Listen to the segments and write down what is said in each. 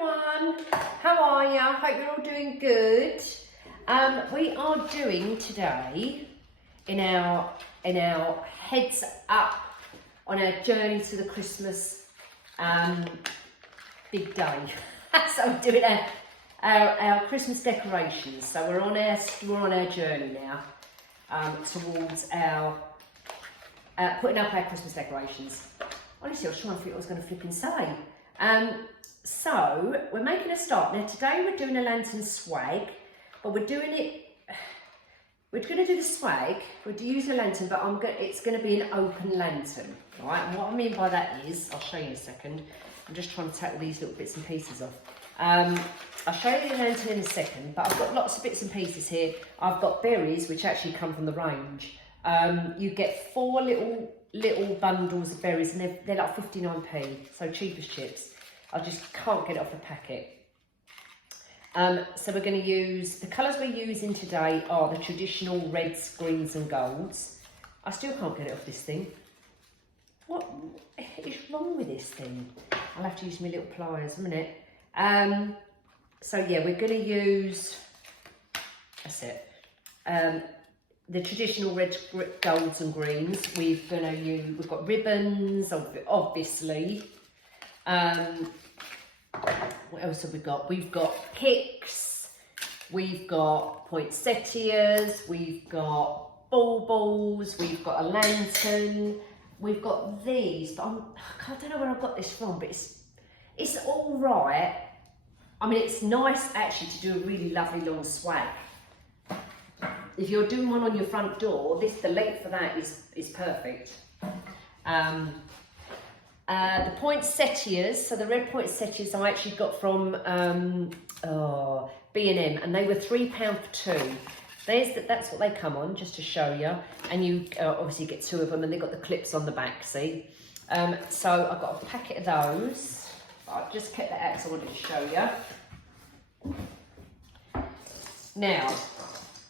everyone, how are you? Hope you're all doing good. We are doing today in our heads up on our journey to the Christmas big day. So we're doing our Christmas decorations. So we're on our journey now towards our putting up our Christmas decorations. Honestly, I was trying to think what I was going to flipping say. So we're making a start. Now today we're doing a lantern swag, but we're going to do the swag, we're using a lantern, but it's going to be an open lantern, right? And what I mean by that is, I'll show you in a second. I'm just trying to take all these little bits and pieces off. I'll show you the lantern in a second, but I've got lots of bits and pieces here. I've got berries, which actually come from the range. You get 4 little bundles of berries, and they're like 59p, so cheap as chips. I just can't get it off the packet. So we're going to use, the colours we're using today are the traditional reds, greens and golds. I still can't get it off this thing. What is wrong with this thing? I'll have to use my little pliers a minute. So yeah, we're going to use, that's it. The traditional red, golds and greens. We've got ribbons, obviously. What else have we got? We've got picks, we've got poinsettias, we've got baubles, we've got a lantern, we've got these, but I don't know where I got this from, but it's all right. I mean, it's nice actually to do a really lovely long swag. If you're doing one on your front door, the length for that is perfect. The poinsettias, so the red poinsettias I actually got from B&M, and they were £3 for 2. That's what they come on, just to show you. And you obviously get 2 of them, and they've got the clips on the back, see? So I've got a packet of those. I've just kept that out because I wanted to show you. Now,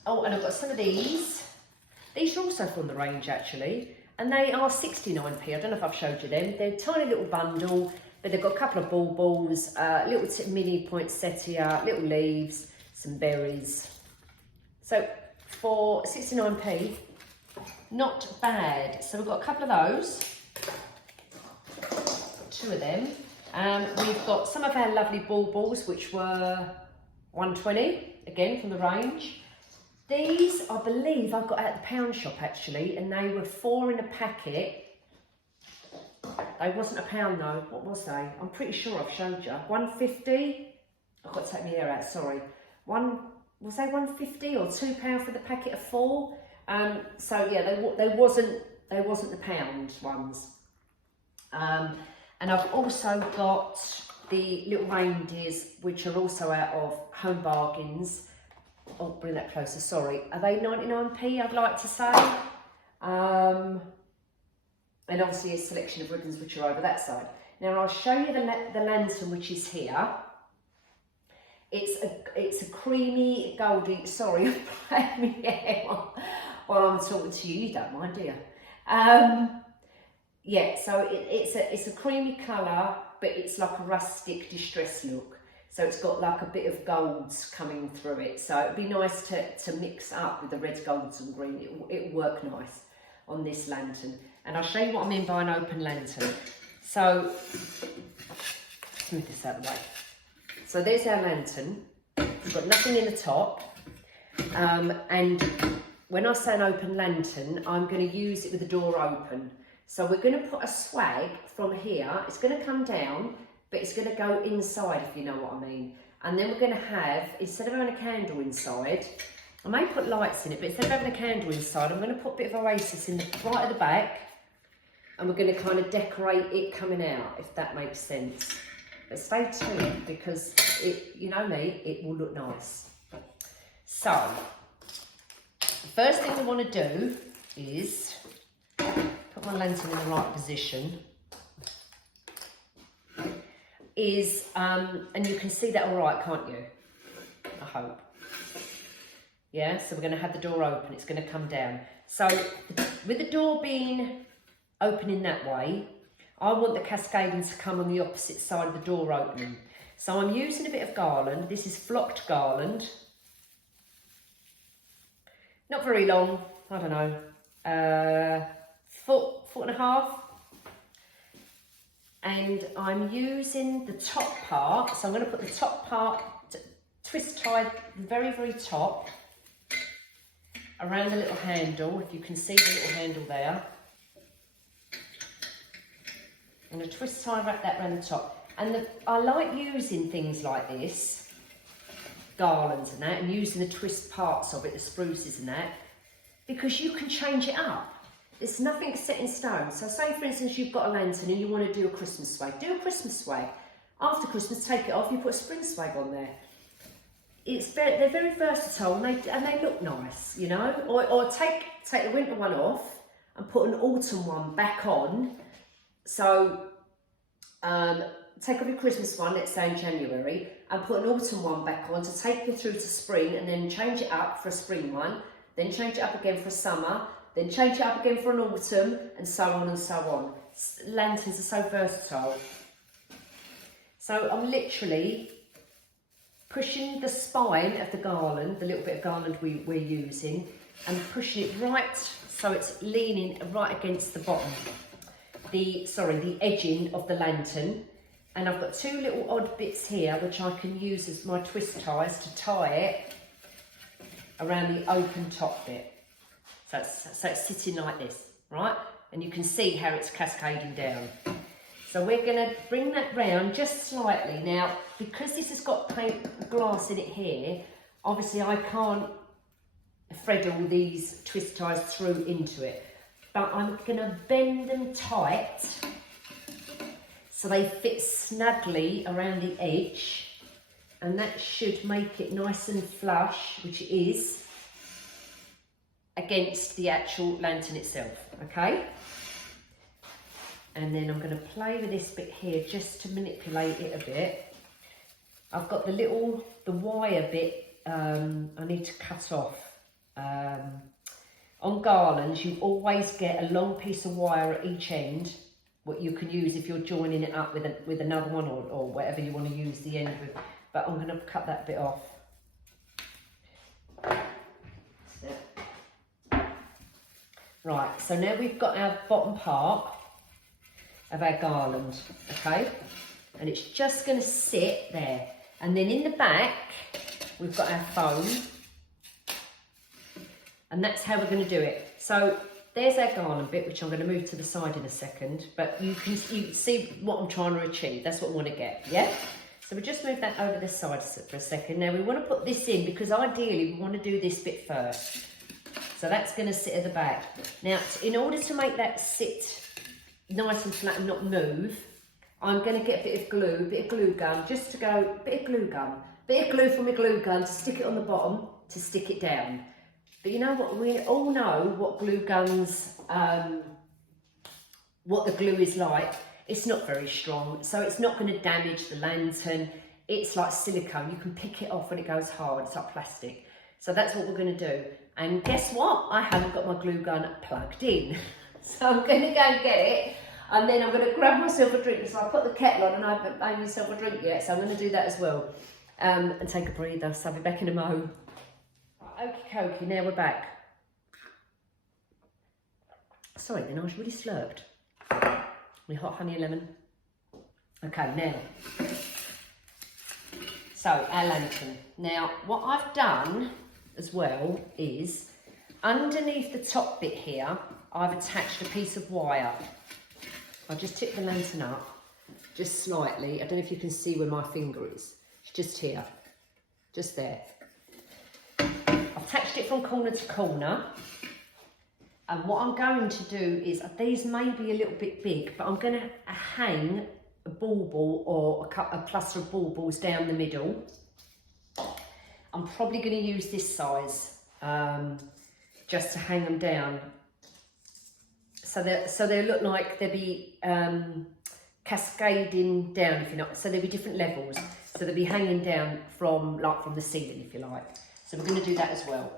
and I've got some of these. These are also from the range, actually. And they are 69p. I don't know if I've showed you them. They're a tiny little bundle, but they've got a couple of baubles, little mini poinsettia, little leaves, some berries. So for 69p, not bad. So we've got a couple of those, 2 of them. We've got some of our lovely baubles, which were 120, again from the range. These, I believe, I've got at the pound shop actually, and they were 4 in a packet. They wasn't a pound though. What was they? I'm pretty sure I've showed you. 150. I've got to take my hair out. Sorry. Was they 150 or £2 for the packet of 4? So yeah, they wasn't the pound ones. And I've also got the little reindeers, which are also out of Home Bargains. Oh, bring that closer, sorry. Are they 99p, I'd like to say? And obviously a selection of ribbons which are over that side. Now I'll show you the lantern which is here. It's a creamy, goldy, sorry, I'm playing my hair while I'm talking to you. You don't mind, do you? Yeah, so it's a creamy colour, but it's like a rustic distressed look. So it's got like a bit of golds coming through it. So it'd be nice to mix up with the red, golds and green. It'll work nice on this lantern. And I'll show you what I mean by an open lantern. So, let's move this out of the way. So there's our lantern. We've got nothing in the top. And when I say an open lantern, I'm going to use it with the door open. So we're going to put a swag from here. It's going to come down, but it's going to go inside, if you know what I mean. And then we're going to have, instead of having a candle inside, I may put lights in it, but instead of having a candle inside, I'm going to put a bit of oasis in the right at the back, and we're going to kind of decorate it coming out, if that makes sense. But stay tuned, because you know me, it will look nice. So, the first thing we want to do is put my lantern in the right position. And you can see that all right, can't you? I hope. Yeah, so we're going to have the door open. It's going to come down. So with the door being open in that way, I want the cascading to come on the opposite side of the door opening. So I'm using a bit of garland. This is flocked garland. Not very long, I don't know, foot and a half. And I'm using the top part, so I'm going to put the top part, twist tie the very, very top around the little handle, if you can see the little handle there. I'm going to twist tie wrap that around the top. And I like using things like this, garlands and that, and using the twist parts of it, the spruces and that, because you can change it up. It's nothing set in stone. So say for instance you've got a lantern and you want to do a Christmas swag. Do a Christmas swag. After Christmas, take it off, you put a spring swag on there. They're very versatile and they look nice, you know. Or take the winter one off and put an autumn one back on. So take off your Christmas one, let's say in January, and put an autumn one back on to take you through to spring, and then change it up for a spring one, then change it up again for summer, then change it up again for an autumn, and so on and so on. Lanterns are so versatile. So I'm literally pushing the spine of the garland, the little bit of garland we're using, and pushing it right so it's leaning right against the bottom, the edging of the lantern. And I've got two little odd bits here which I can use as my twist ties to tie it around the open top bit. So it's sitting like this, right? And you can see how it's cascading down. So we're gonna bring that round just slightly. Now, because this has got paint glass in it here, obviously I can't thread all these twist ties through into it, but I'm gonna bend them tight so they fit snugly around the edge, and that should make it nice and flush, which it is, against the actual lantern itself, okay? And then I'm going to play with this bit here just to manipulate it a bit. I've got the wire bit I need to cut off. On garlands, you always get a long piece of wire at each end, what you can use if you're joining it up with another one, or whatever you want to use the end with. But I'm going to cut that bit off. Right, so now we've got our bottom part of our garland, okay? And it's just going to sit there. And then in the back, we've got our foam. And that's how we're going to do it. So there's our garland bit, which I'm going to move to the side in a second. But you can see what I'm trying to achieve. That's what I want to get, yeah? So we just move that over the side for a second. Now we want to put this in because ideally we want to do this bit first. So that's going to sit at the back. Now, in order to make that sit nice and flat and not move, I'm going to get a bit of glue gun, just to go, bit of glue from my glue gun to stick it on the bottom, to stick it down. But you know what, we all know what glue guns, what the glue is like. It's not very strong, so it's not going to damage the lantern. It's like silicone, you can pick it off when it goes hard, it's like plastic. So that's what we're going to do. And guess what? I haven't got my glue gun plugged in. So I'm going to go and get it. And then I'm going to grab myself a drink. So I put the kettle on and I haven't made myself a drink yet. So I'm going to do that as well. And take a breather. So I'll be back in a mo. Right, okie dokie, now we're back. Sorry then, I was really slurped. My hot honey and lemon. Okay, now. So our lantern. Now what I've done as well is underneath the top bit here, I've attached a piece of wire. I'll just tip the lantern up just slightly. I don't know if you can see where my finger is. It's just here, just there. I've attached it from corner to corner. And what I'm going to do is, these may be a little bit big, but I'm going to hang a bauble or a cluster of baubles down the middle. I'm probably going to use this size just to hang them down. So they look like they'll be cascading down, if you like. So there'll be different levels. So they'll be hanging down from the ceiling, if you like. So we're going to do that as well.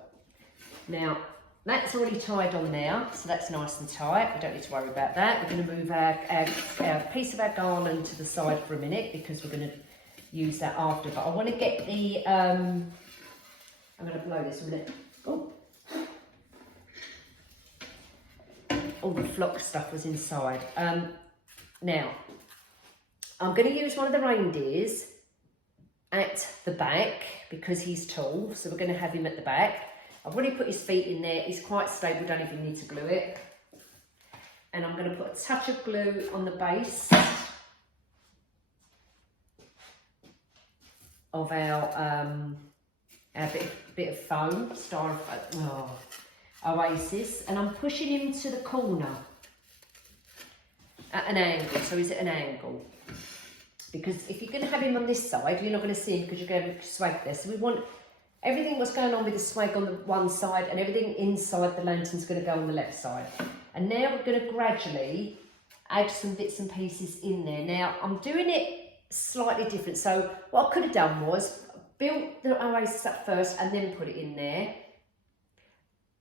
Now, that's already tied on there, so that's nice and tight. We don't need to worry about that. We're going to move our piece of our garland to the side for a minute because we're going to use that after. But I want to get the, I'm going to blow this a minute. Oh. All the flock stuff was inside. Now, I'm going to use one of the reindeers at the back because he's tall, so we're going to have him at the back. I've already put his feet in there. He's quite stable, don't even need to glue it. And I'm going to put a touch of glue on the base of our bit of foam, styrofoam, Oasis, and I'm pushing him to the corner at an angle, so he's at an angle. Because if you're going to have him on this side, you're not going to see him because you're going to have swag there. So we want everything what's going on with the swag on the one side and everything inside the lantern's going to go on the left side. And now we're going to gradually add some bits and pieces in there. Now, I'm doing it slightly different. So what I could have done was built the Oasis up first and then put it in there.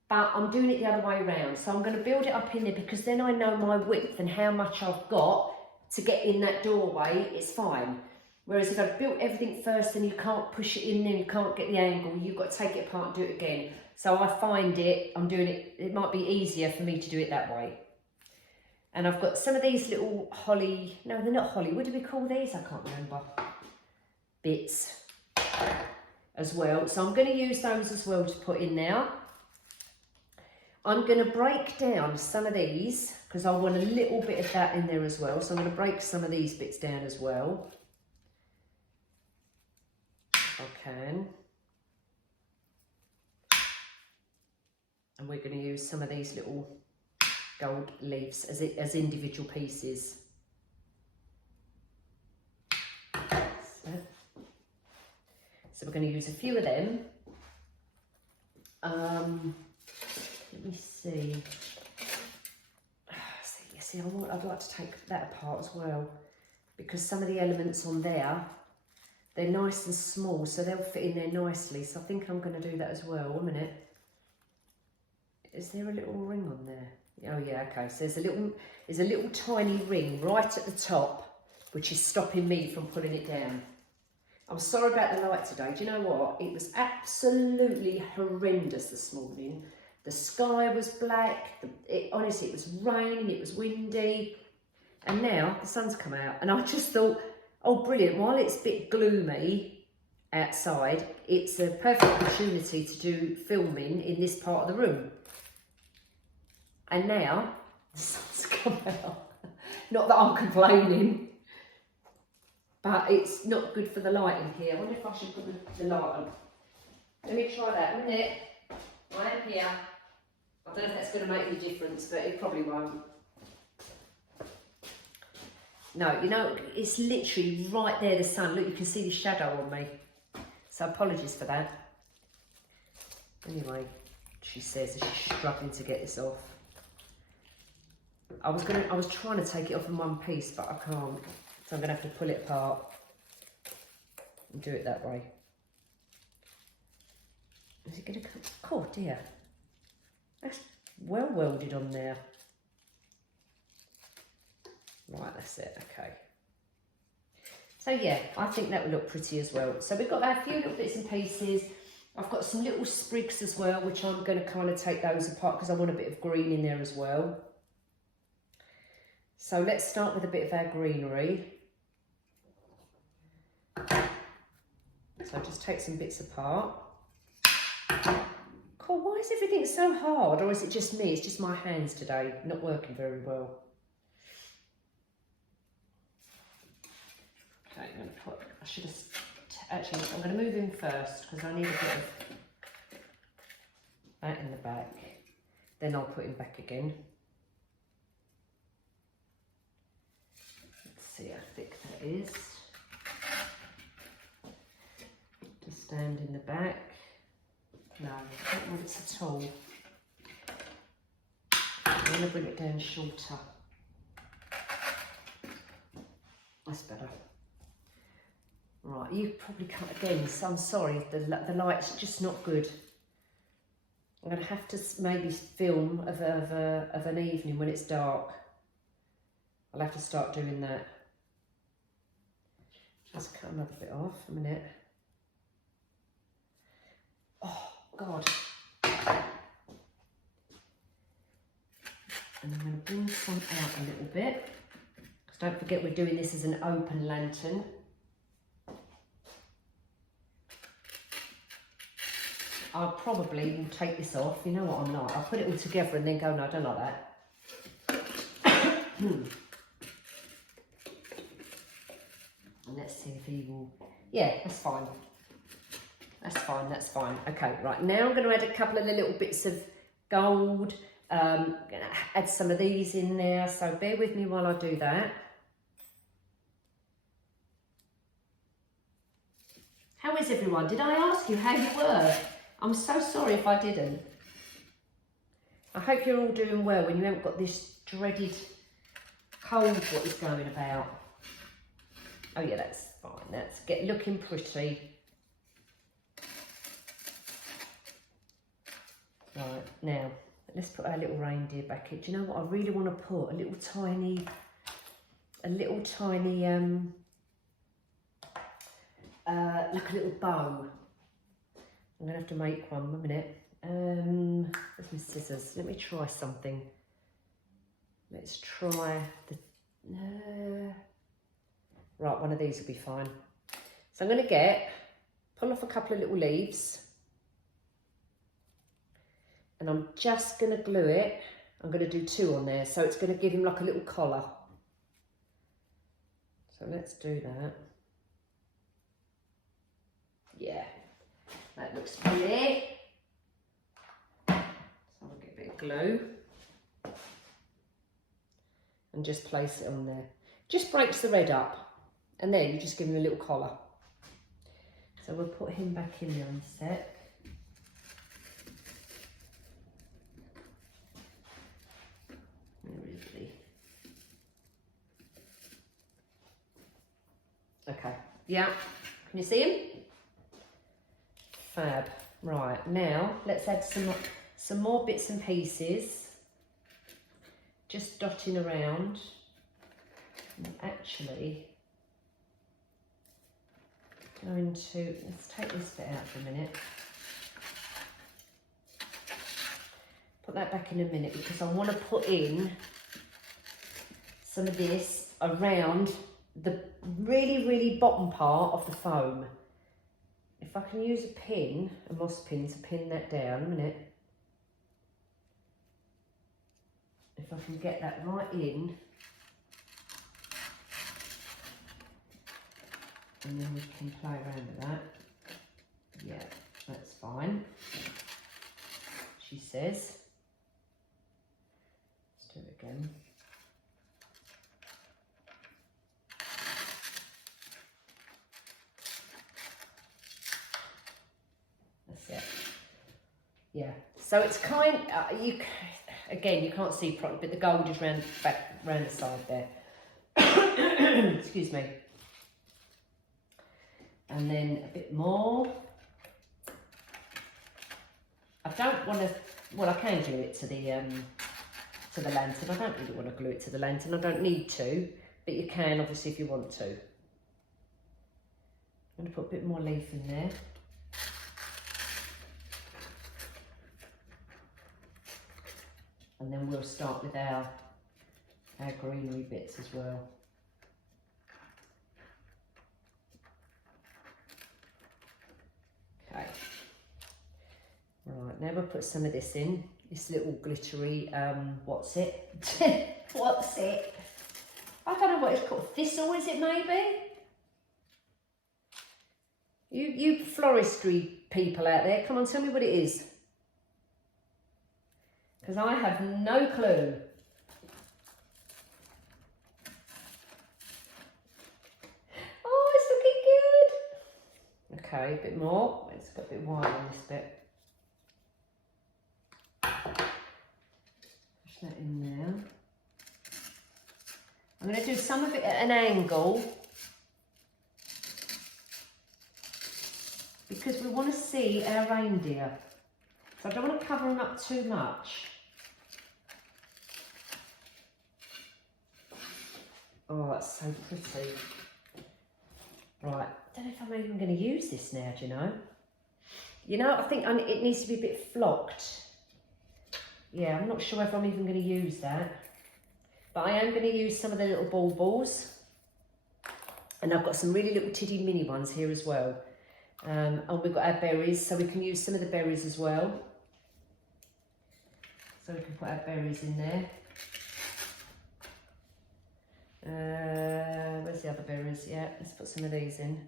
But I'm doing it the other way around. So I'm going to build it up in there because then I know my width and how much I've got to get in that doorway. It's fine. Whereas if I've built everything first and you can't push it in there, you can't get the angle, you've got to take it apart and do it again. So I find I'm doing it, it might be easier for me to do it that way. And I've got some of these little holly, no, they're not holly, what do we call these? I can't remember. Bits as well. So I'm going to use those as well to put in there. I'm going to break down some of these because I want a little bit of that in there as well. So I'm going to break some of these bits down as well. If I can. And we're going to use some of these little gold leaves as individual pieces. So we're going to use a few of them. Let me see. I'd like to take that apart as well because some of the elements on there, they're nice and small, so they'll fit in there nicely. So I think I'm going to do that as well. 1 minute. Is there a little ring on there? Oh yeah, okay. So there's a little tiny ring right at the top, which is stopping me from pulling it down. I'm sorry about the light today. Do you know what? It was absolutely horrendous this morning. The sky was black. Honestly, it was raining. It was windy. And now the sun's come out. And I just thought, oh, brilliant. While it's a bit gloomy outside, it's a perfect opportunity to do filming in this part of the room. And now the sun's come out. Not that I'm complaining, but it's not good for the light in here. I wonder if I should put the light on. Let me try that. 1 minute. I am here. I don't know if that's going to make any difference, but it probably won't. No, you know, it's literally right there, the sun. Look, you can see the shadow on me. So apologies for that. Anyway, she says that she's struggling to get this off. I was trying to take it off in one piece, but I can't. So I'm gonna have to pull it apart and do it that way. Is it gonna come? Oh dear. That's well welded on there. Right, that's it, okay. So yeah, I think that would look pretty as well. So we've got a few little bits and pieces. I've got some little sprigs as well, which I'm going to kind of take those apart because I want a bit of green in there as well. So let's start with a bit of our greenery. So just take some bits apart. Cool, why is everything so hard? Or is it just me? It's just my hands today, not working very well. Okay, I'm going to put, I should have, actually, I'm going to move in first because I need a bit of that in the back. Then I'll put him back again. Let's see how thick that is. To stand in the back. No, I don't want it at all. I'm going to bring it down shorter. That's better. Right, you probably can't, again, so I'm sorry, the light's just not good. I'm going to have to maybe film of an evening when it's dark. I'll have to start doing that. just cut another bit off a minute. Oh, God. And I'm going to bring some out a little bit. Because don't forget we're doing this as an open lantern. I'll probably take this off. You know what I'm like. I'll put it all together and then go, no, I don't like that. And let's see if he will... Yeah, that's fine. That's fine, that's fine. Okay, right, now I'm going to add a couple of the little bits of gold. I'm going to add some of these in there, so bear with me while I do that. How is everyone? Did I ask you how you were? I'm so sorry if I didn't. I hope you're all doing well when you haven't got this dreaded cold what is going about. Oh yeah, that's fine. That's looking pretty. Right, now, let's put our little reindeer back in. Do you know what I really want to put? A little tiny, like a little bow. I'm going to have to make one, a minute. Where's my scissors? Let me try something. Let's try the... Right, one of these will be fine. So I'm going to pull off a couple of little leaves. And I'm just going to glue it. I'm going to do 2 on there. So it's going to give him like a little collar. So let's do that. Yeah, that looks pretty. So I'll get a bit of glue. And just place it on there. Just breaks the red up. And then you just give him a little collar. So we'll put him back in there in a sec. Where is he? Okay, yeah, can you see him? Fab. Right, now let's add some more bits and pieces. Just dotting around. And actually, going to, let's take this bit out for a minute. Put that back in a minute because I want to put in some of this around the really, really bottom part of the foam. If I can use a pin, a moss pin, to pin that down, a minute. If I can get that right in. And then we can play around with that. Yeah, that's fine. She says. Let's do it again. That's it. Yeah. So it's kind. Again, you can't see properly, but the gold is round the side there. Excuse me. And then a bit more. I don't want to, well, I can glue it to the lantern. I don't really want to glue it to the lantern. I don't need to, but you can obviously if you want to. I'm going to put a bit more leaf in there. And then we'll start with our greenery bits as well. Okay. Right, now we'll put some of this in. This little glittery, what's it? What's it? I don't know what it's called. Thistle, is it maybe? You floristry people out there, come on, tell me what it is. Because I have no clue. Oh, it's looking good. Okay, a bit more. It's got a bit white on this bit. Push that in there. I'm going to do some of it at an angle. Because we want to see our reindeer. So I don't want to cover them up too much. Oh, that's so pretty. Right, I don't know if I'm even going to use this now, do you know? You know, I think it needs to be a bit flocked. Yeah, I'm not sure if I'm even going to use that. But I am going to use some of the little balls. And I've got some really little tiddy mini ones here as well. And we've got our berries, so we can use some of the berries as well. So we can put our berries in there. Where's the other berries? Yeah, let's put some of these in.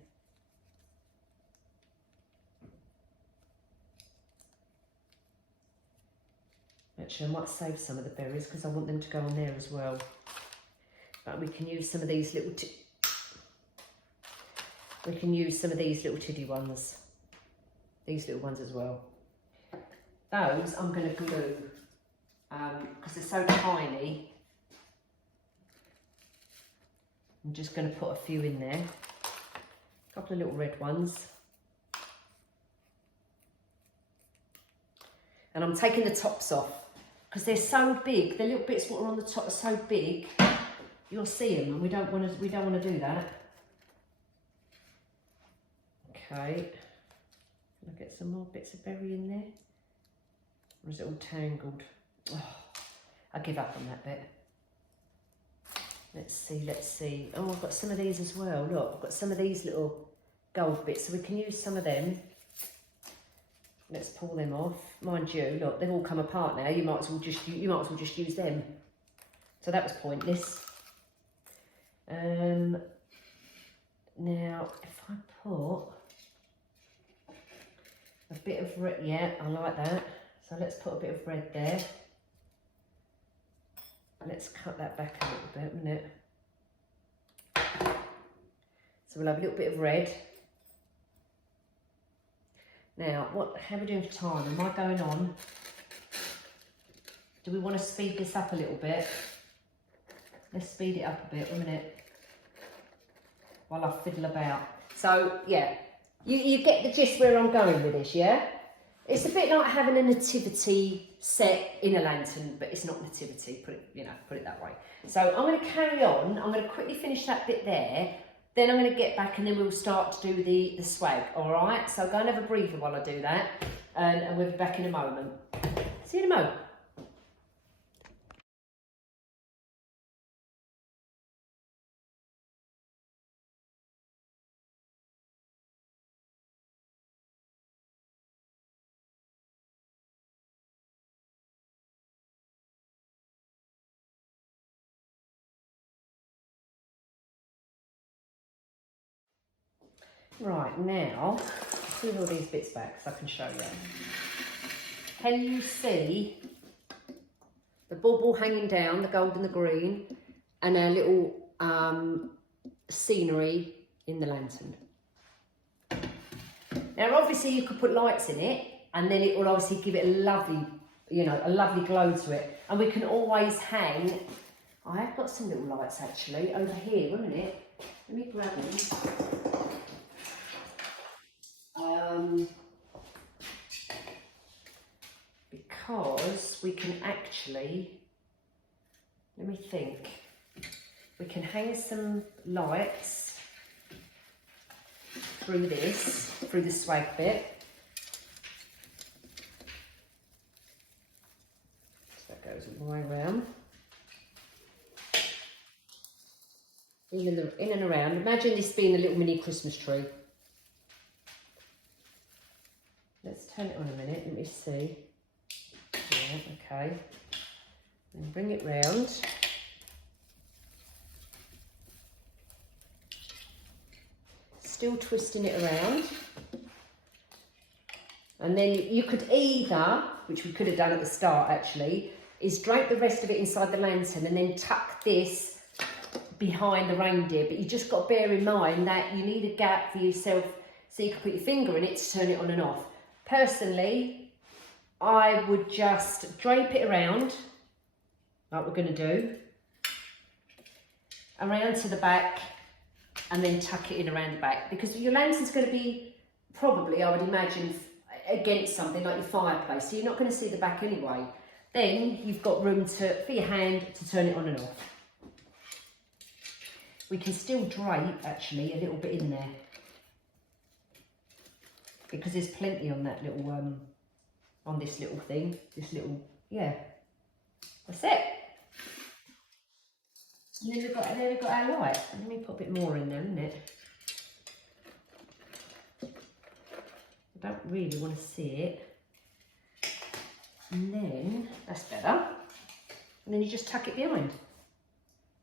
Actually, I might save some of the berries because I want them to go on there as well. But we can use some of these little tiddy ones. These little ones as well. Those I'm going to glue because they're so tiny. I'm just going to put a few in there. A couple of little red ones. And I'm taking the tops off because they're so big. The little bits that are on the top are so big. You'll see them, and we don't want to do that. Okay. Can I get some more bits of berry in there? Or is it all tangled? Oh, I give up on that bit. Let's see. Oh, I've got some of these as well. Look, I've got some of these little gold bits, so we can use some of them. Let's pull them off. Mind you, look, they've all come apart now. You might as well just use them. So that was pointless. Now, if I put a bit of red, yeah, I like that. So let's put a bit of red there. Let's cut that back a little bit, a minute. So we'll have a little bit of red. Now, how are we doing for time? Am I going on? Do we want to speed this up a little bit? Let's speed it up a bit, a minute. While I fiddle about. So, yeah, you get the gist where I'm going with this, yeah? It's a bit like having a nativity set in a lantern, but it's not nativity, put it that way. So I'm going to carry on. I'm going to quickly finish that bit there. Then I'm going to get back and then we'll start to do the swag, all right? So go and have a breather while I do that, and we'll be back in a moment. See you in a moment. Right, now, put all these bits back so I can show you. Can you see the bauble hanging down, the gold and the green, and our little scenery in the lantern? Now, obviously, you could put lights in it, and then it will obviously give it a lovely, a lovely glow to it. And we can always hang. I have got some little lights actually over here. Wait a minute. Let me grab them. Because we can actually, let me think, we can hang some lights through the swag bit. So that goes all the way around. In and around. Imagine this being a little mini Christmas tree. Let's turn it on a minute, let me see. Yeah, okay. Then bring it round. Still twisting it around. And then you could either, which we could have done at the start actually, is drape the rest of it inside the lantern and then tuck this behind the reindeer. But you just got to bear in mind that you need a gap for yourself so you can put your finger in it to turn it on and off. Personally, I would just drape it around, like we're going to do, around to the back, and then tuck it in around the back, because your lantern's going to be probably, I would imagine, against something like your fireplace, so you're not going to see the back anyway. Then you've got room for your hand to turn it on and off. We can still drape actually a little bit in there, because there's plenty on that little, on this little thing, yeah, that's it. And then we've got our light. Let me put a bit more in there, innit? I don't really want to see it. And then, that's better. And then you just tuck it behind.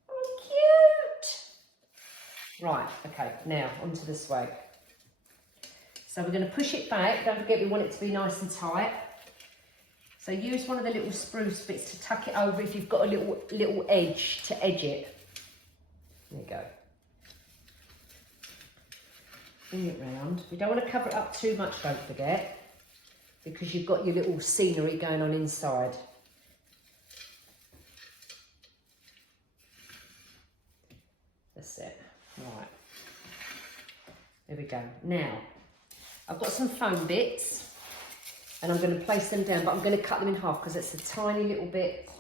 Oh, cute! Right, okay, now onto the swag. So we're going to push it back. Don't forget we want it to be nice and tight. So use one of the little spruce bits to tuck it over if you've got a little edge to edge it. There you go. Bring it round. We don't want to cover it up too much, don't forget, because you've got your little scenery going on inside. That's it. Right. There we go. Now, I've got some foam bits. And I'm going to place them down, but I'm going to cut them in half because it's a tiny little bit,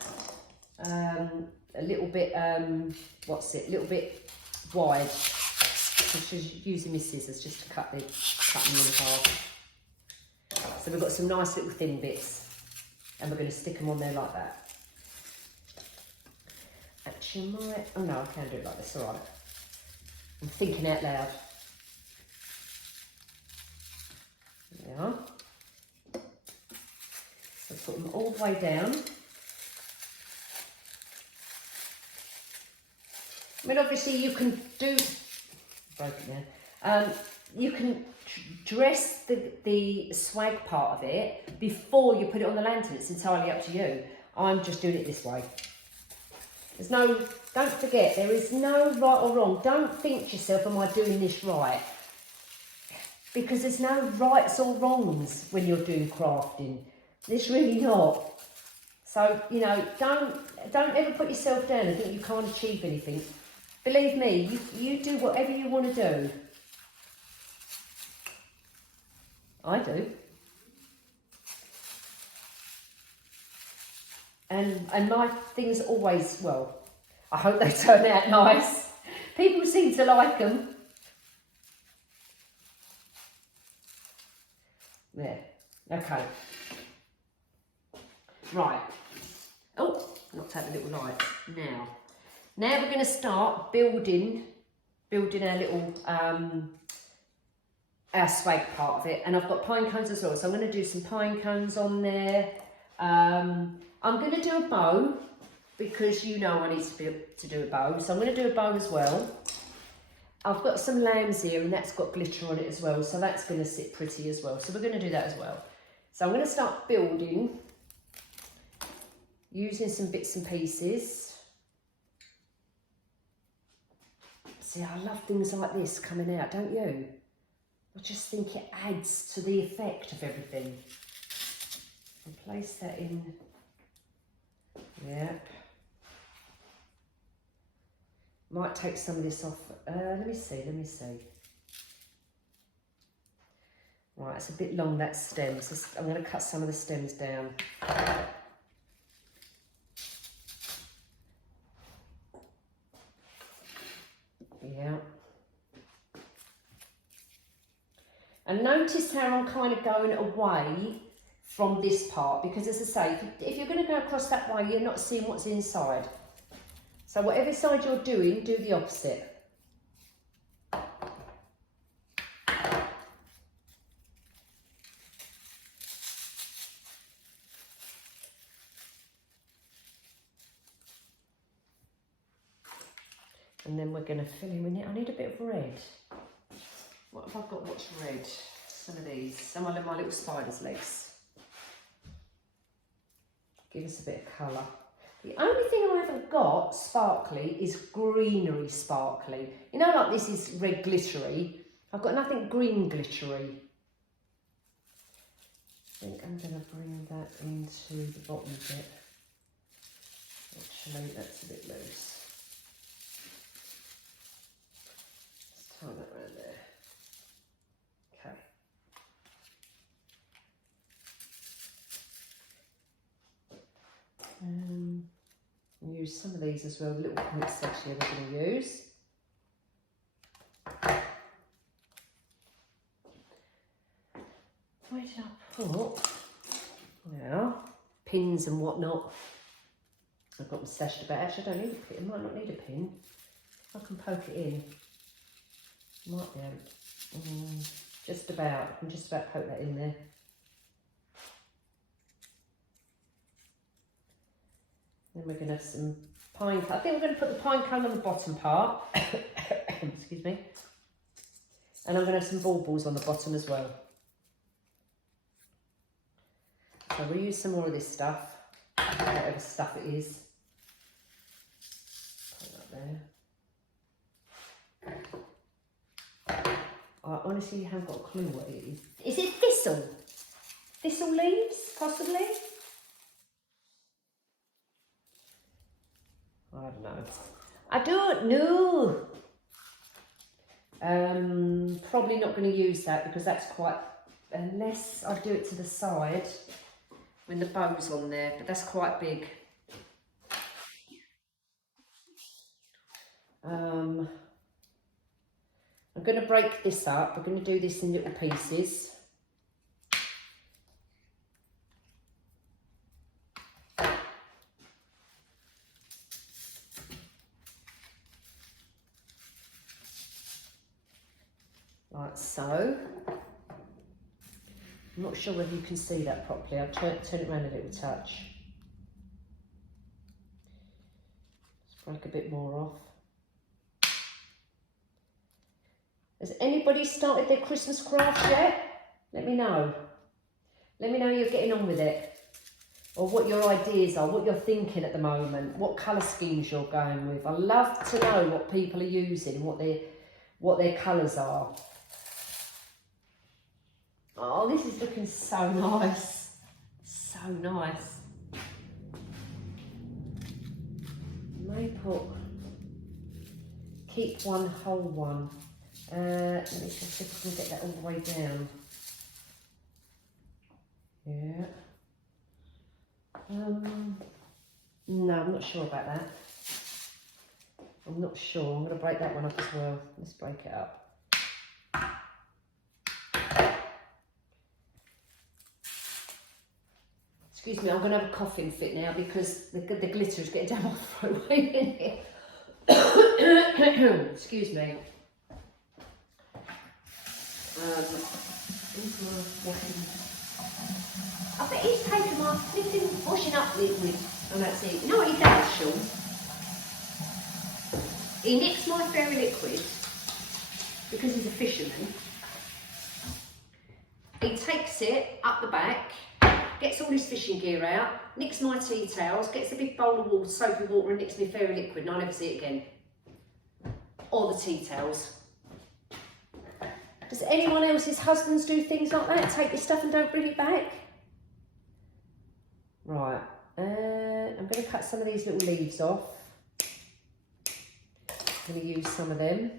what's it, a little bit wide. I'm just using my scissors just to cut them in half. So we've got some nice little thin bits, and we're going to stick them on there like that. Actually, oh no, I can do it like this, all right. I'm thinking out loud. There we are. So put them all the way down. I mean, obviously you can do, broken now. You can dress the swag part of it before you put it on the lantern. It's entirely up to you. I'm just doing it this way. There's no, don't forget, there is no right or wrong. Don't think to yourself, am I doing this right? Because there's no rights or wrongs when you're doing crafting. There's really not. So, you know, don't ever put yourself down and think you can't achieve anything. Believe me, you do whatever you want to do. I do. And my things always, well, I hope they turn out nice. People seem to like them. There. Okay. Right. Oh, knocked out the little light. Now we're going to start building our little our swag part of it, and I've got pine cones as well, so I'm going to do some pine cones on there. I'm going to do a bow because you know I need to do a bow, so I'm going to do a bow as well. I've got some lambs here, and that's got glitter on it as well, so that's going to sit pretty as well. So we're going to do that as well. So I'm going to start building using some bits and pieces. See, I love things like this coming out, don't you? I just think it adds to the effect of everything. I'll place that in. Yep. Might take some of this off. Let me see. Right, it's a bit long, that stem, so I'm going to cut some of the stems down. Yeah. And notice how I'm kind of going away from this part, because as I say, if you're going to go across that way, you're not seeing what's inside. So whatever side you're doing, do the opposite. And then we're going to fill in with it. I need a bit of red. What have I got? What's red? Some of these. Some of my little spider's legs. Give us a bit of colour. The only thing I haven't got sparkly is greenery sparkly. You know, like this is red glittery. I've got nothing green glittery. I think I'm going to bring that into the bottom bit. Actually, that's a bit loose. Let's tie that around there. Use some of these as well, the little points actually I'm going to use. Where did I put? Now, pins and whatnot. I've got them stashed about. Actually, I don't need a pin. I might not need a pin. I can poke it in. Might be able. Just about. I can just about poke that in there. Then we're going to have some pine cone. I think we're going to put the pine cone on the bottom part. Excuse me. And I'm going to have some baubles on the bottom as well. So we'll use some more of this stuff, whatever stuff it is. Put that there. I honestly haven't got a clue what it is. Is it thistle? Thistle leaves, possibly? I don't know. I don't know. Probably not going to use that because that's quite, unless I do it to the side when the bow's on there, but that's quite big. I'm going to break this up. We're going to do this in little pieces. Like so. I'm not sure whether you can see that properly. I'll turn it around a little touch. Let's break a bit more off. Has anybody started their Christmas craft yet? Let me know. Let me know you're getting on with it. Or what your ideas are, what you're thinking at the moment, what colour schemes you're going with. I love to know what people are using, what their colours are. Oh, this is looking so nice. So nice. Maple. Keep one, hold one. Let me just see if I can get that all the way down. Yeah. No, I'm not sure about that. I'm not sure. I'm going to break that one up as well. Let's break it up. Excuse me, I'm going to have a coughing fit now because the glitter is getting down my throat. Excuse me. I bet he's taken my flipping washing up liquid. And that's it. You know what he does, Sean? He nicks my fairy liquid because he's a fisherman. He takes it up the back, gets all his fishing gear out, nicks my tea towels, gets a big bowl of water, soapy water, and nicks me fairy liquid, and I'll never see it again. Or the tea towels. Does anyone else's husbands do things like that? Take this stuff and don't bring it back? Right, I'm going to cut some of these little leaves off. I'm going to use some of them.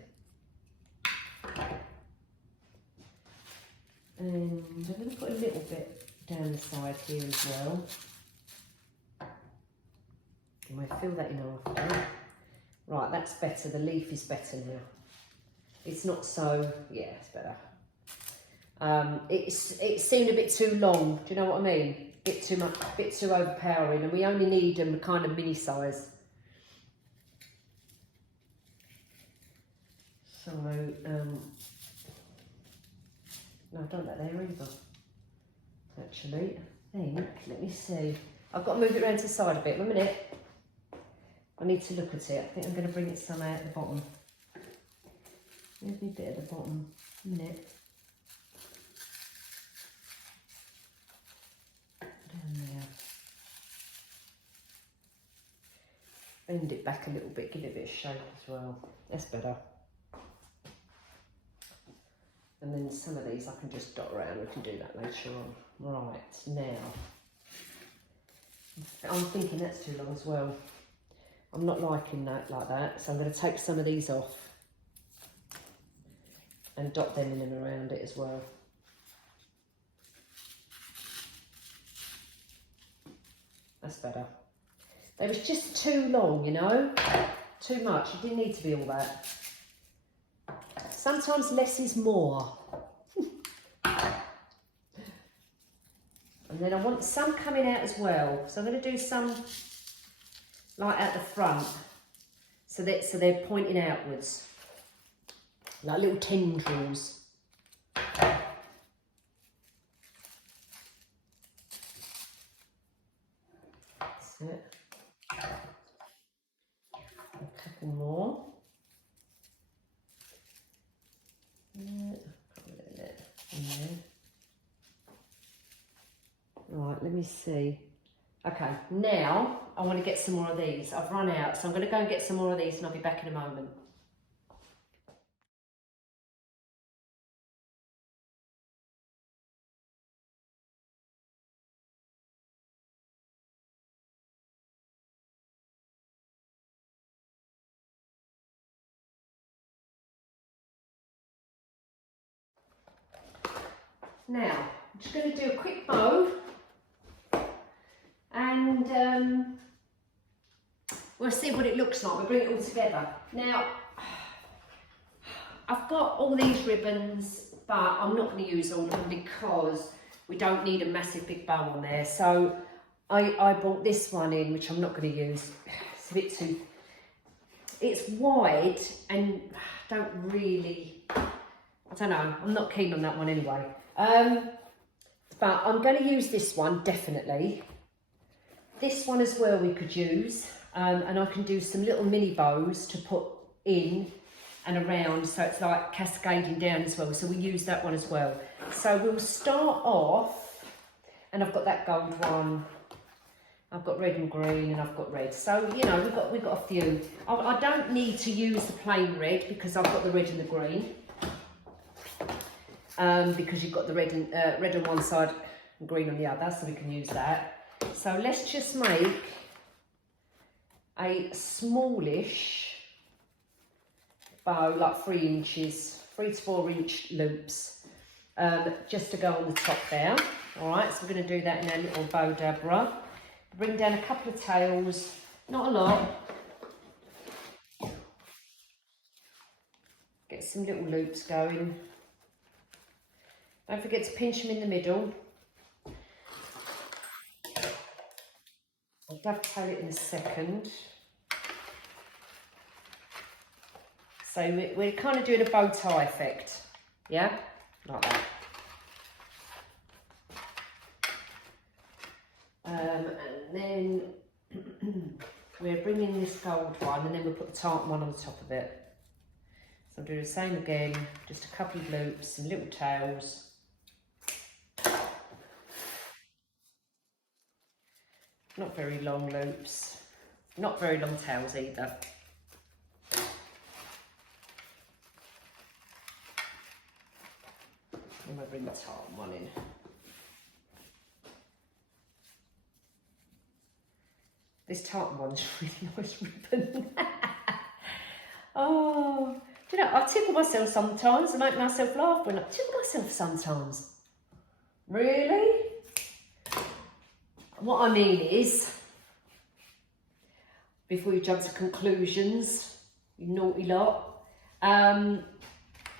And I'm going to put a little bit down the side here as well. You might fill that in after. Right, that's better. The leaf is better now. It's not so, yeah, it's better. It seemed a bit too long. Do you know what I mean? Bit too much, bit too overpowering, and we only need them kind of mini size. So, no, I don't like that there either. Actually, I think, let me see. I've got to move it around to the side a bit. 1 minute. I need to look at it. I think I'm going to bring it some out at the bottom. There's me a bit at the bottom. 1 minute. Down there. Bend it back a little bit, give it a bit of shape as well. That's better. And then some of these I can just dot around. We can do that later on. Right, now. I'm thinking that's too long as well. I'm not liking that like that, so I'm going to take some of these off and dot them in and around it as well. That's better. They was just too long, you know, too much. It didn't need to be all that. Sometimes less is more. And then I want some coming out as well. So I'm going to do some like at the front, so they're pointing outwards, like little tendrils. That's it. A couple more. Right, let me see. Okay, now I want to get some more of these. I've run out, so I'm going to go and get some more of these and I'll be back in a moment. Now, I'm just going to do a quick bow and we'll see what it looks like. We'll bring it all together. Now, I've got all these ribbons, but I'm not going to use all of them because we don't need a massive big bow on there. So I bought this one in, which I'm not going to use. It's a bit too, it's wide and don't really, I don't know, I'm not keen on that one anyway. But I'm going to use this one, definitely. This one as well we could use, and I can do some little mini bows to put in and around, so it's like cascading down as well, so we use that one as well. So we'll start off, and I've got that gold one, I've got red and green, and I've got red. So, you know, we've got a few. I don't need to use the plain red because I've got the red and the green. Because you've got the red on one side and green on the other, so we can use that. So let's just make a smallish bow, like 3 inches, 3 to 4 inch loops, just to go on the top there. All right, so we're going to do that in our little bow dabra. Bring down a couple of tails, not a lot. Get some little loops going. Don't forget to pinch them in the middle. I'll dovetail it in a second. So we're kind of doing a bow tie effect, yeah? Like that. And then we're bringing this gold one and then we'll put the tartan one on the top of it. So I'm doing the same again, just a couple of loops and little tails. Not very long loops, not very long tails either. I'm going to bring the tartan one in. This tartan one's really nice ribbon. Oh, do you know, I tickle myself sometimes. I make myself laugh when I tickle myself sometimes. Really? What I mean is, before you jump to conclusions, you naughty lot, I mean,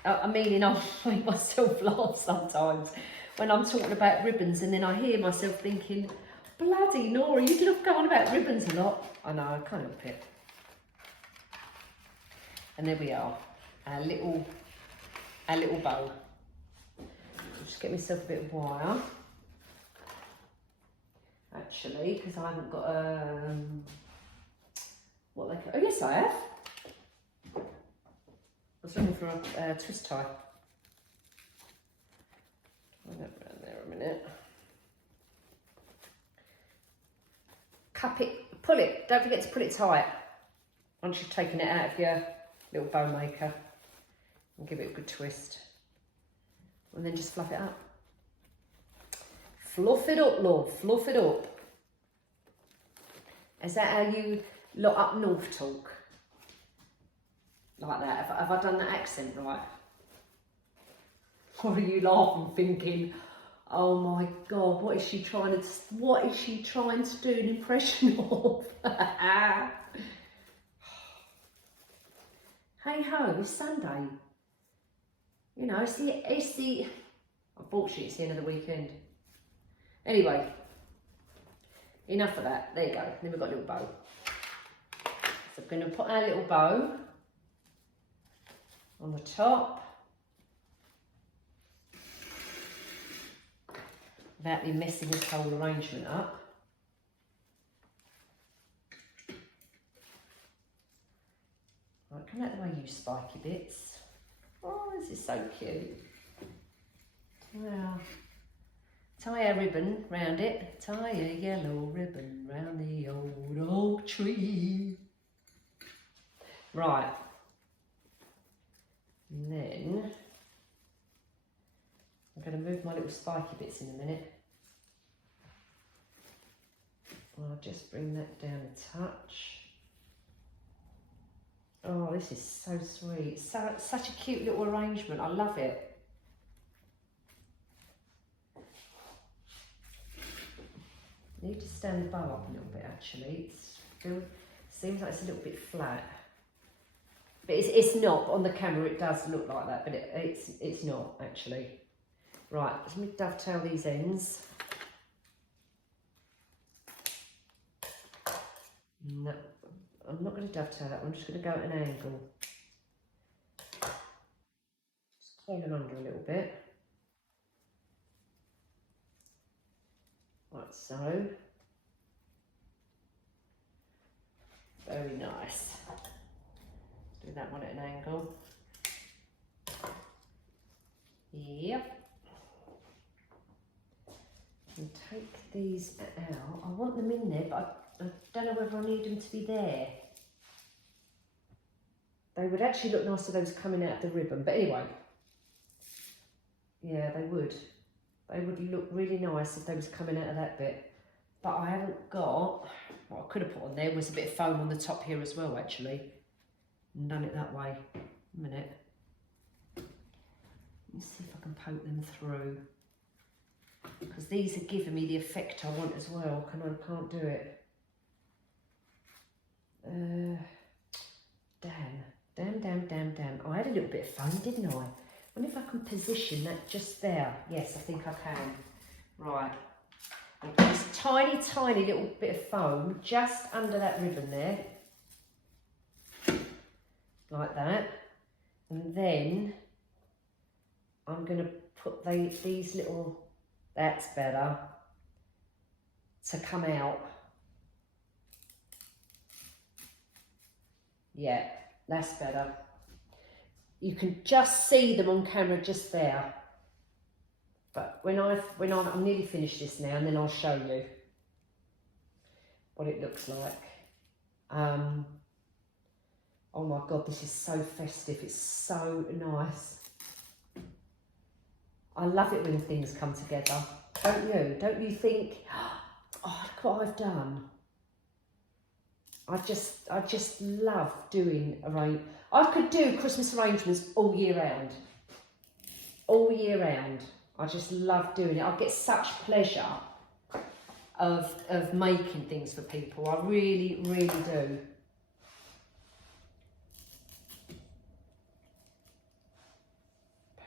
I make myself laugh sometimes when I'm talking about ribbons and then I hear myself thinking, bloody Nora, you love going about ribbons a lot. I know, I can't help it. And there we are, our little bow. I'll just get myself a bit of wire. Actually, because I haven't got what they call, oh yes I have. I was looking for a twist tie. I'll get around there a minute. Cup it, pull it, don't forget to pull it tight once you've taken it out of your little bow maker, and give it a good twist. And then just fluff it up. Fluff it up, love, fluff it up. Is that how you lot up north talk? Like that? Have I done that accent right? Or are you laughing thinking, oh my God, what is she trying to do an impression of? Hey ho, it's Sunday. You know, it's the unfortunately it's the end of the weekend. Anyway, enough of that. There you go. Then we've got a little bow. So I'm going to put our little bow on the top. Without me messing this whole arrangement up. Right, come out of the way, you spiky bits. Oh, this is so cute. Well, tie a ribbon round it. Tie a yellow ribbon round the old oak tree. Right. And then I'm going to move my little spiky bits in a minute. I'll just bring that down a touch. Oh, this is so sweet. Such a cute little arrangement. I love it. I need to stand the bow up a little bit actually. It seems like it's a little bit flat. But it's not. On the camera it does look like that, but it's not actually. Right, let me dovetail these ends. No, I'm not going to dovetail that one, I'm just going to go at an angle. Just curl them under a little bit. Like so. Very nice. Do that one at an angle. Yep. And take these out. I want them in there, but I don't know whether I need them to be there. They would actually look nice if they was coming out of the ribbon, but anyway. Yeah, they would. They would look really nice if they was coming out of that bit. But I haven't got, what I could have put on there was a bit of foam on the top here as well, actually. And done it that way. A minute. Let's see if I can poke them through. Because these are giving me the effect I want as well. I can't do it. Damn. I had a little bit of foam, didn't I? I wonder if I can position that just there. Yes, I think I can. Right. I've got this tiny little bit of foam just under that ribbon there. Like that. And then I'm going to put these little, that's better, to come out. Yeah, that's better. You can just see them on camera just there. But when I'm nearly finished this now, and then I'll show you what it looks like. Oh my God, this is so festive. It's so nice. I love it when things come together. Don't you? Don't you think, oh, look what I've done. I just love doing I could do Christmas arrangements all year round. All year round. I just love doing it. I get such pleasure of making things for people. I really, really do.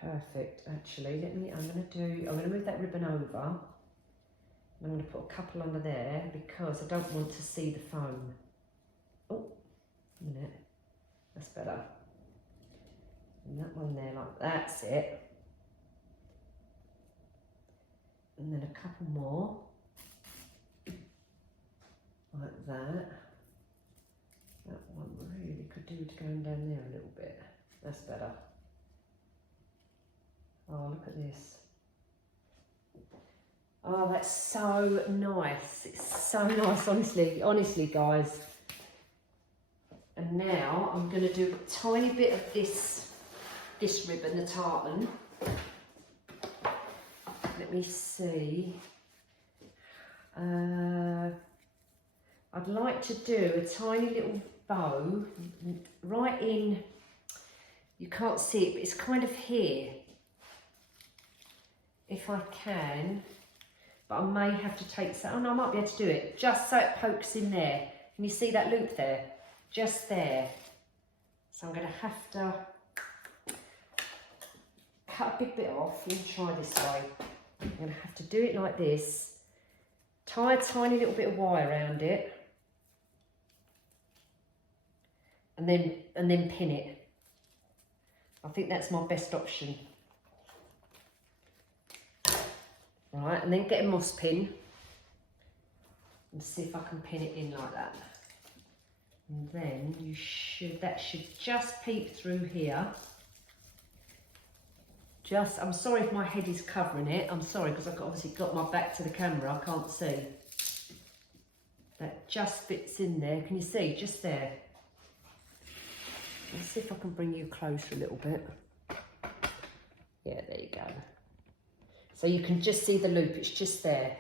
Perfect, actually. I'm gonna move that ribbon over. I'm gonna put a couple under there because I don't want to see the foam. Oh, a minute. That's better. And that one there, like that's it. And then a couple more. Like that. That one really could do with going down there a little bit. That's better. Oh, look at this. Oh, that's so nice. It's so nice, honestly, guys. And now I'm going to do a tiny bit of this ribbon, the tartan. Let me see. I'd like to do a tiny little bow right in, you can't see it, but it's kind of here. If I can, but I may have to take some, oh no, I might be able to do it, just so it pokes in there. Can you see that loop there? Just there. So I'm going to have to cut a big bit off. Let me try this way. I'm going to have to do it like this Tie a tiny little bit of wire around it. And then pin it. I think that's my best option. Right, and then get a moss pin and see if I can pin it in like that. And then that should just peep through here. I'm sorry if my head is covering it. I'm sorry because I've obviously got my back to the camera. I can't see. That just fits in there. Can you see? Just there. Let's see if I can bring you closer a little bit. Yeah, there you go. So you can just see the loop, it's just there.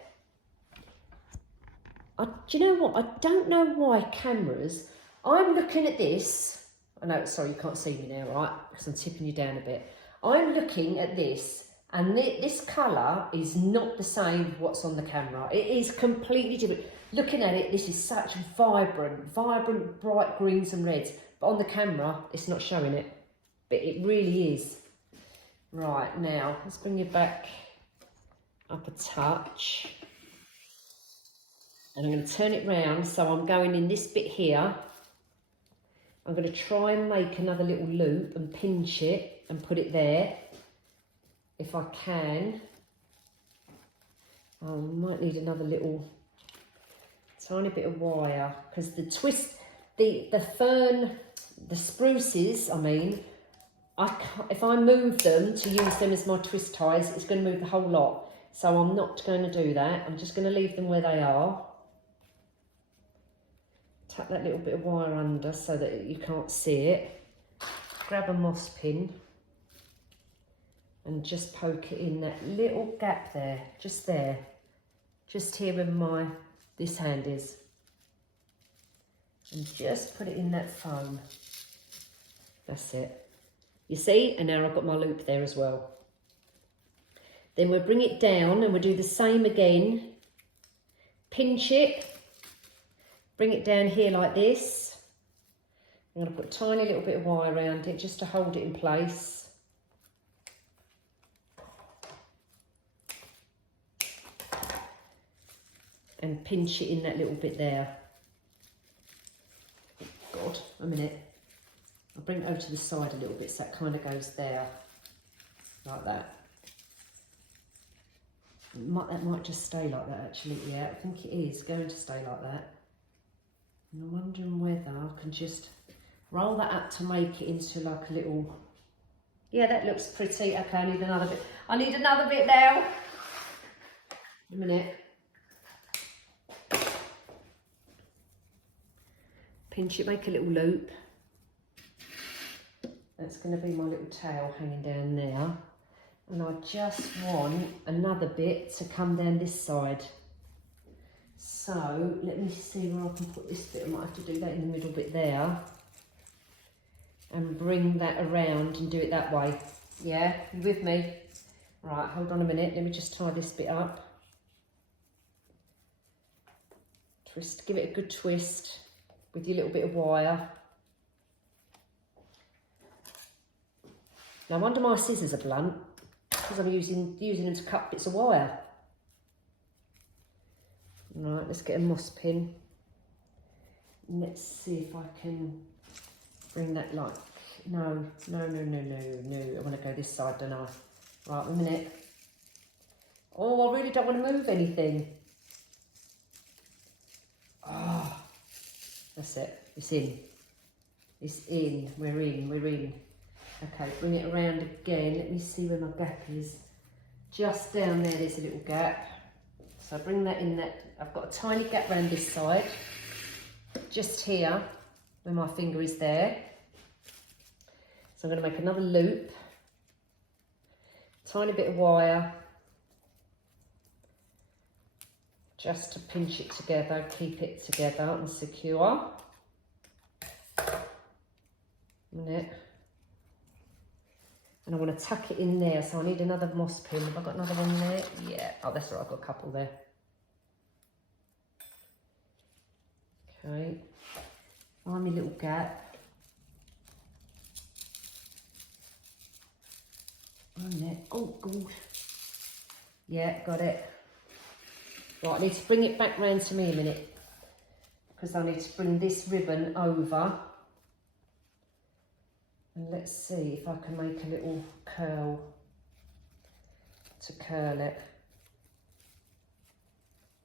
Do you know what? I don't know why cameras, I'm looking at this. I know, sorry, you can't see me now, right? Because I'm tipping you down a bit. I'm looking at this, and this colour is not the same as what's on the camera. It is completely different. Looking at it, this is such vibrant, bright greens and reds. But on the camera, it's not showing it. But it really is. Right, now, let's bring you back up a touch. And I'm going to turn it round, so I'm going in this bit here. I'm going to try and make another little loop and pinch it and put it there, if I can. I might need another little tiny bit of wire, because the twist, the fern, the spruces, I mean, if I move them to use them as my twist ties, it's going to move the whole lot. So I'm not going to do that. I'm just going to leave them where they are. Tuck that little bit of wire under so that you can't see it. Grab a moss pin and just poke it in that little gap there, just here where this hand is. And just put it in that foam. That's it. You see? And now I've got my loop there as well. Then we'll bring it down and we'll do the same again. Pinch it. Bring it down here like this. I'm going to put a tiny little bit of wire around it just to hold it in place. And pinch it in that little bit there. Oh God, a minute. I'll bring it over to the side a little bit so that kind of goes there, like that. That might just stay like that actually, yeah, I think it is going to stay like that. And I'm wondering whether I can just roll that up to make it into like a little, yeah, that looks pretty. Okay, I need another bit. I need another bit now. A minute. Pinch it, make a little loop. That's going to be my little tail hanging down there. And I just want another bit to come down this side. So let me see where I can put this bit. I might have to do that in the middle bit there. And bring that around and do it that way. Yeah, you with me? Right, hold on a minute. Let me just tie this bit up. Twist, give it a good twist with your little bit of wire. Now, I wonder my scissors are blunt because I'm using them to cut bits of wire. Right, let's get a moss pin. And let's see if I can bring that like, no. I want to go this side, don't I? Right, a minute. Oh, I really don't want to move anything. Oh, that's it. It's in. It's in. We're in. Okay, bring it around again. Let me see where my gap is. Just down there, there's a little gap. So I bring that in that. I've got a tiny gap around this side. Just here, where my finger is there. So I'm going to make another loop. Tiny bit of wire. Just to pinch it together, keep it together and secure. A minute. And I want to tuck it in there, so I need another moss pin. Have I got another one there? Yeah. Oh, that's right, I've got a couple there. Okay. Find my little gap. On there. Oh, God. Yeah, got it. Right, I need to bring it back round to me a minute because I need to bring this ribbon over. And let's see if I can make a little curl to curl it.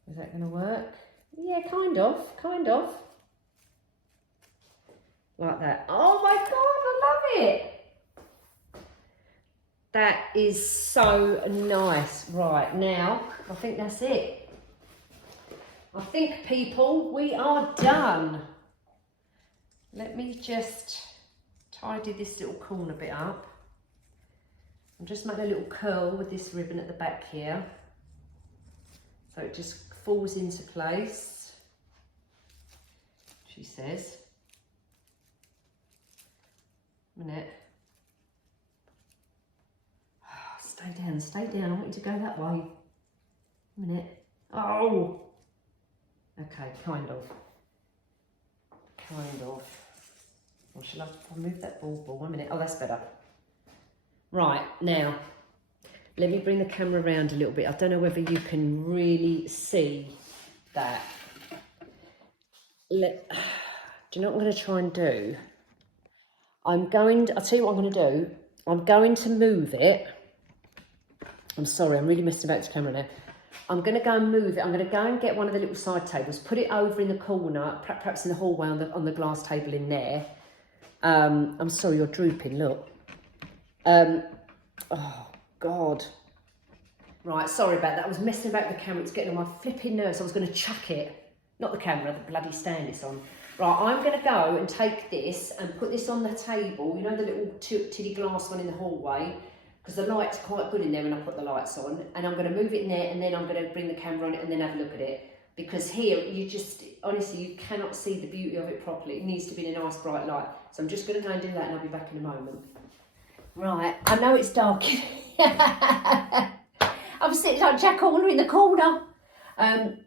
Is that going to work? Yeah, kind of. Like that. Oh my God, I love it. That is so nice. Right, now, I think that's it. I think, people, we are done. Let me just tidy this little corner bit up. I'm just making a little curl with this ribbon at the back here. So it just falls into place, she says. A minute. Oh, stay down. I want you to go that way. A minute. Oh! Okay, kind of. Or shall I move that ball? 1 minute. Oh, that's better. Right, now, let me bring the camera around a little bit. I don't know whether you can really see that. Do you know what I'm going to try and do? I'll tell you what I'm going to do. I'm going to move it. I'm sorry, I'm really messing about this camera now. I'm going to go and move it. I'm going to go and get one of the little side tables, put it over in the corner, perhaps in the hallway on the glass table in there. I'm sorry, you're drooping, look. Oh, God. Right, sorry about that. I was messing about with the camera. It's getting on my flipping nerves. I was going to chuck it. Not the camera, the bloody stand it's on. Right, I'm going to go and take this and put this on the table. You know the little tiddy glass one in the hallway? Because the light's quite good in there when I put the lights on. And I'm going to move it in there and then I'm going to bring the camera on it and then have a look at it. Because here, you just, honestly, you cannot see the beauty of it properly. It needs to be in a nice bright light. So I'm just going to go and do that and I'll be back in a moment. Right, I know it's dark. I'm sitting like Jack Horner in the corner.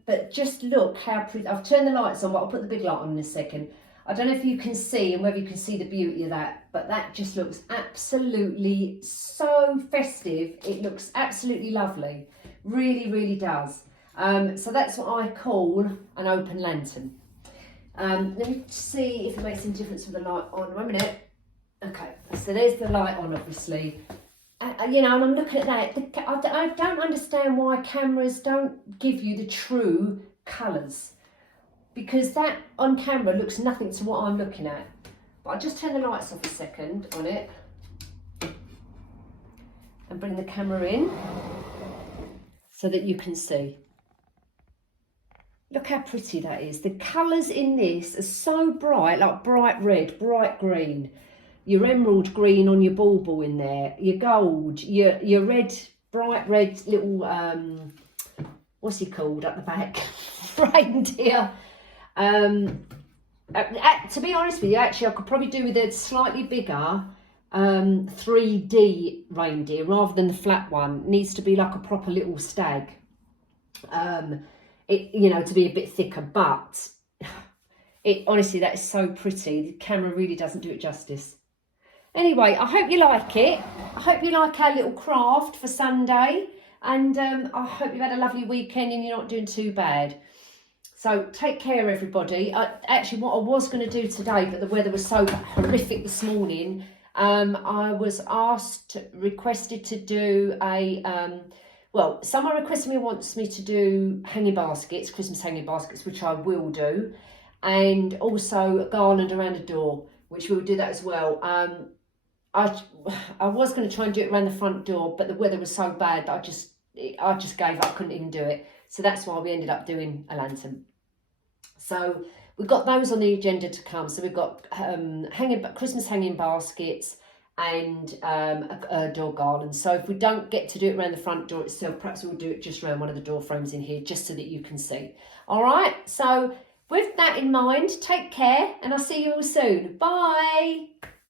But just look how pretty. I've turned the lights on, but I'll put the big light on in a second. I don't know if you can see and whether you can see the beauty of that, but that just looks absolutely so festive. It looks absolutely lovely. Really, really does. So that's what I call an open lantern. Let me see if it makes any difference with the light on. 1 minute. Okay, so there's the light on, obviously. You know, and I'm looking at that. I don't understand why cameras don't give you the true colours. Because that on camera looks nothing to what I'm looking at. But I'll just turn the lights off a second on it. And bring the camera in. So that you can see. Look how pretty that is. The colours in this are so bright, like bright red, bright green. Your emerald green on your bauble in there, your gold, your red, bright red little, what's he called at the back? Reindeer. To be honest with you, actually, I could probably do with a slightly bigger 3D reindeer rather than the flat one. It needs to be like a proper little stag. You know, to be a bit thicker, but honestly, that is so pretty. The camera really doesn't do it justice. Anyway, I hope you like it. I hope you like our little craft for Sunday. And I hope you've had a lovely weekend and you're not doing too bad. So take care, everybody. Actually, what I was going to do today, but the weather was so horrific this morning, I was requested to do well, someone wants me to do hanging baskets, Christmas hanging baskets, which I will do. And also a garland around the door, which we'll do that as well. I was going to try and do it around the front door, but the weather was so bad that I just gave up, couldn't even do it. So that's why we ended up doing a lantern. So we've got those on the agenda to come. So we've got Christmas hanging baskets and a door garland. So if we don't get to do it around the front door itself, perhaps we'll do it just around one of the door frames in here, just so that you can see. All right, so with that in mind, take care and I'll see you all soon. Bye.